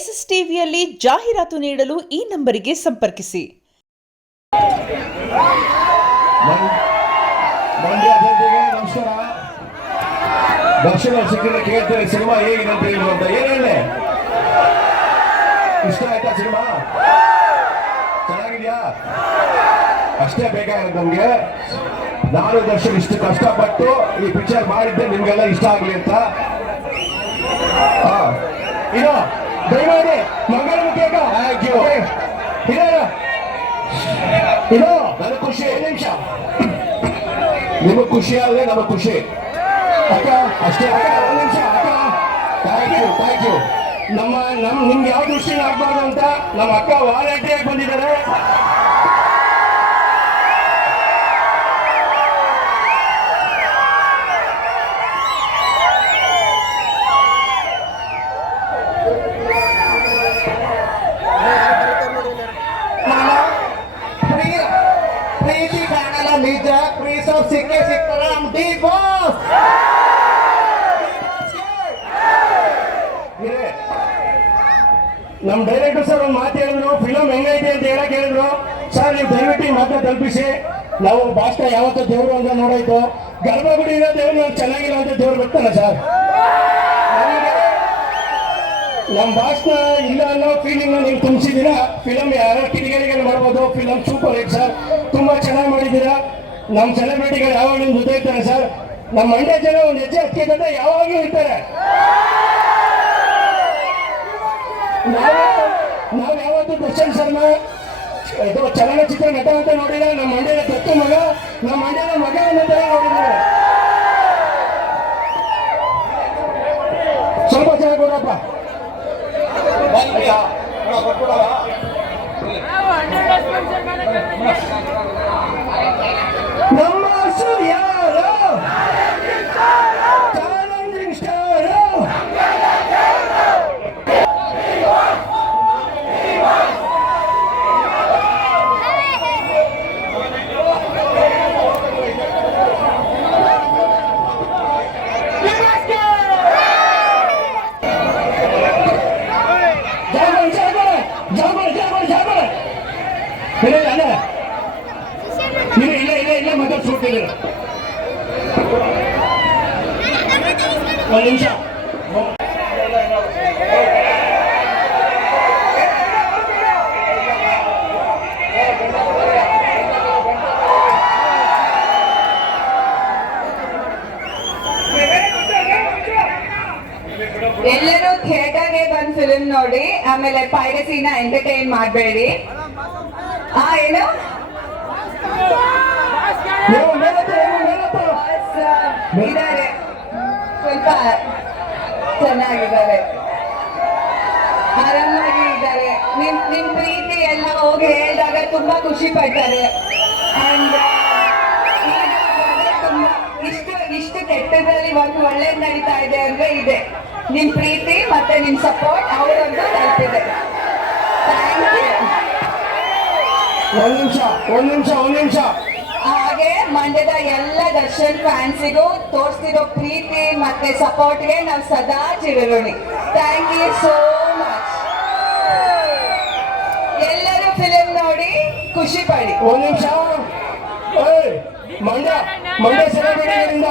SSTVಯಲ್ಲಿ ಜಾಹೀರಾತು ನೀಡಲು ಈ ನಂಬರಿಗೆ ಸಂಪರ್ಕಿಸಿ. ನಮಸ್ಕಾರ. ದರ್ಶನ ಸಿಕ್ಕಿದ್ರೆ ಕೇಳ್ತಾರೆ ಸಿನಿಮಾ ಹೇಗಿದೆ ಅಂತ ಹೇಳುವಂತ ಏನ್ ಹೇಳಿ. ಇಷ್ಟ ಆಯ್ತಾ ಸಿನಿಮಾ? ಚೆನ್ನಾಗಿದ್ಯಾ? ಅಷ್ಟೇ ಬೇಕಾಗಿರೋದು ನಮ್ಗೆ. ನಾನು ದರ್ಶನ್ ಇಷ್ಟು ಕಷ್ಟಪಟ್ಟು ಈ ಪಿಕ್ಚರ್ ಮಾಡಿದ್ದೆ ನಿಮ್ಗೆಲ್ಲ ಇಷ್ಟ ಆಗ್ಲಿ ಅಂತ. ಇದು ದಯಮಾಡಿ ಮಂಗಳಮುಖಿ ಇದು ನನಗೆ ಖುಷಿ. ನಿಮಿಷ ನಿಮಗ್ ಖುಷಿ ಆದ್ರೆ ನಮಗ್ ಖುಷಿ ಅಕ್ಕ. ಅಷ್ಟೇ ಒಂದು ನಿಮಿಷ ಅಕ್ಕ. Thank you. ನಿಮ್ಗೆ ಯಾವ ದೃಷ್ಟಿ ಆಗ್ಬಾರ್ದು ಅಂತ ನಮ್ಮ ಅಕ್ಕ ವಾಲಂಟಿಯರ್ ಬಂದಿದ್ದಾರೆ. ಪ್ರೀತಿ ಕಾಣಲ್ಲ ನಿಜ, ಪ್ರೀಸೋ ಸಿಕ್ಕೇ ಸಿಗ್ತಾರೆ ನಮ್ ಡಿ ಬಾಸ್. ನಮ್ ಡೈರೆಕ್ಟರ್ ಸರ್ ಒಂದು ಮಾತು ಹೇಳಿದ್ರು, ಫಿಲಮ್ ಹೆಂಗೈತೆ ಅಂತ ಹೇಳಕ್ ಹೇಳಿದ್ರು. ಸರ್ ನೀವು ದಯವಿಟ್ಟು ಈ ಮಾತನ್ನ ತಲುಪಿಸಿ. ನಾವು ಭಾಸ್ಕರ ಯಾವತ್ತೂ ದೇವ್ರು ಅಂತ ನೋಡಾಯ್ತು, ಗರ್ಭಗುಡಿಯಿಂದ ದೇವ್ರು ಚೆನ್ನಾಗಿಲ್ಲ ಅಂತ ದೇವ್ರು ಬರ್ತಾನೆ ಸರ್. ನಮ್ ಭಾಷಣ ಇಲ್ಲ ಅನ್ನೋ ಫೀಲಿಂಗ್ ನೀವು ತುಂಬಿಸಿದ್ದೀರಾ. ಫಿಲಮ್ ಯಾರೋ ಕಿಡಿಗಳಿಗೆ ಮಾಡ್ಬೋದು. ಫಿಲಮ್ ಸೂಪರ್ ಹಿಟ್ ಸರ್, ತುಂಬಾ ಚೆನ್ನಾಗಿ ಮಾಡಿದ್ದೀರಾ. ನಮ್ಮ ಸೆಲೆಬ್ರಿಟಿಗಳು ಯಾವಾಗಲೂ ನಿಮ್ ಜೊತೆ ಇರ್ತಾರೆ ಸರ್. ನಮ್ಮ ಮಂಡ್ಯ ಜನ ಒಂದು ಹೆಜ್ಜೆ ಹಚ್ಚಿದ್ರೆ ಯಾವಾಗಲೂ ಇರ್ತಾರೆ. ನಾವು ಯಾವತ್ತೂ ದರ್ಶನ್ ಶರ್ಮಾ ಇದು ಚಲನಚಿತ್ರ ನಟ ಅಂತ ನೋಡಿಲ್ಲ. ನಮ್ಮ ಮಂಡ್ಯದ ದತ್ತು ಮಗ, ನಮ್ಮ ಮಂಡ್ಯದ ಮಗ ಅನ್ನೋ ನೋಡಿದ್ದಾರೆ. ಸ್ವಲ್ಪ ಚೆನ್ನಾಗಿ ಕೊಡಪ್ಪ. ನಮ್ಮ ಸೂರ್ಯಾರು ಚಾಲೆಂಜಿಂಗ್ ಸ್ಟಾರು. ಇಲ್ಲ ಮಾತಾಡ್ಸ್ಕೊಡ್ತಿದ್ದೀರ ಒಂದು ನಿಮಿಷ. ಎಲ್ಲರೂ ಥಿಯೇಟರ್ಗೆ ಬಂದು ಫಿಲ್ಮ್ ನೋಡಿ, ಆಮೇಲೆ ಪೈರಸಿನ ಎಂಟರ್ಟೈನ್ ಮಾಡಬೇಡಿ. ಏನು ಇದ್ದಾರೆ, ಸ್ವಲ್ಪ ಚೆನ್ನಾಗಿದ್ದಾರೆ, ಆರಾಮಾಗಿ ಇದ್ದಾರೆ. ನಿಮ್ ಪ್ರೀತಿ ಎಲ್ಲ ಹೋಗಿ ಹೇಳಿದಾಗ ತುಂಬಾ ಖುಷಿ ಪಡ್ತಾರೆ. ಅಂಡ್ ತುಂಬಾ ಇಷ್ಟು ಕೆಟ್ಟದಲ್ಲಿ ಒಂದು ಒಳ್ಳೇದು ನಡೀತಾ ಇದೆ ಅಂದ್ರೆ ಇದೆ ನಿಮ್ ಪ್ರೀತಿ ಮತ್ತೆ ನಿಮ್ ಸಪೋರ್ಟ್ ಅವರೊಂದು ತಲುಪಿದೆ. ಒಂದ್ ನಿಮಿಷ. ಹಾಗೆ ಮಂಡ್ಯದ ಎಲ್ಲ ದರ್ಶನ್ ಫ್ಯಾನ್ಸಿಗೂ ತೋರಿಸ್ತಿರೋ ಪ್ರೀತಿ ಮತ್ತೆ ಸಪೋರ್ಟ್ಗೆ ನಾವು ಸದಾ ಚಿರಋಣಿ. Thank you so much. ಎಲ್ಲರೂ ಫಿಲಿಂ ನೋಡಿ ಖುಷಿ ಪಡಿ. ಒಂದ್ ನಿಮಿಷ. ಮಂಡ್ಯ ಸೆಲೆಬ್ರಿಟಿಗಳಿಂದ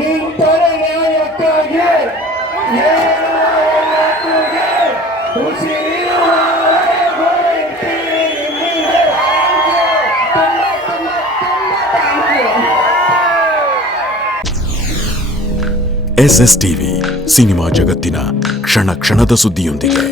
ನಿಂತರ ನ್ಯಾಯಕ್ಕಾಗಿ SSTV ಸಿನಿಮಾ ಜಗತ್ತಿನ ಕ್ಷಣ ಕ್ಷಣದ ಸುದ್ದಿಯೊಂದಿಗೆ.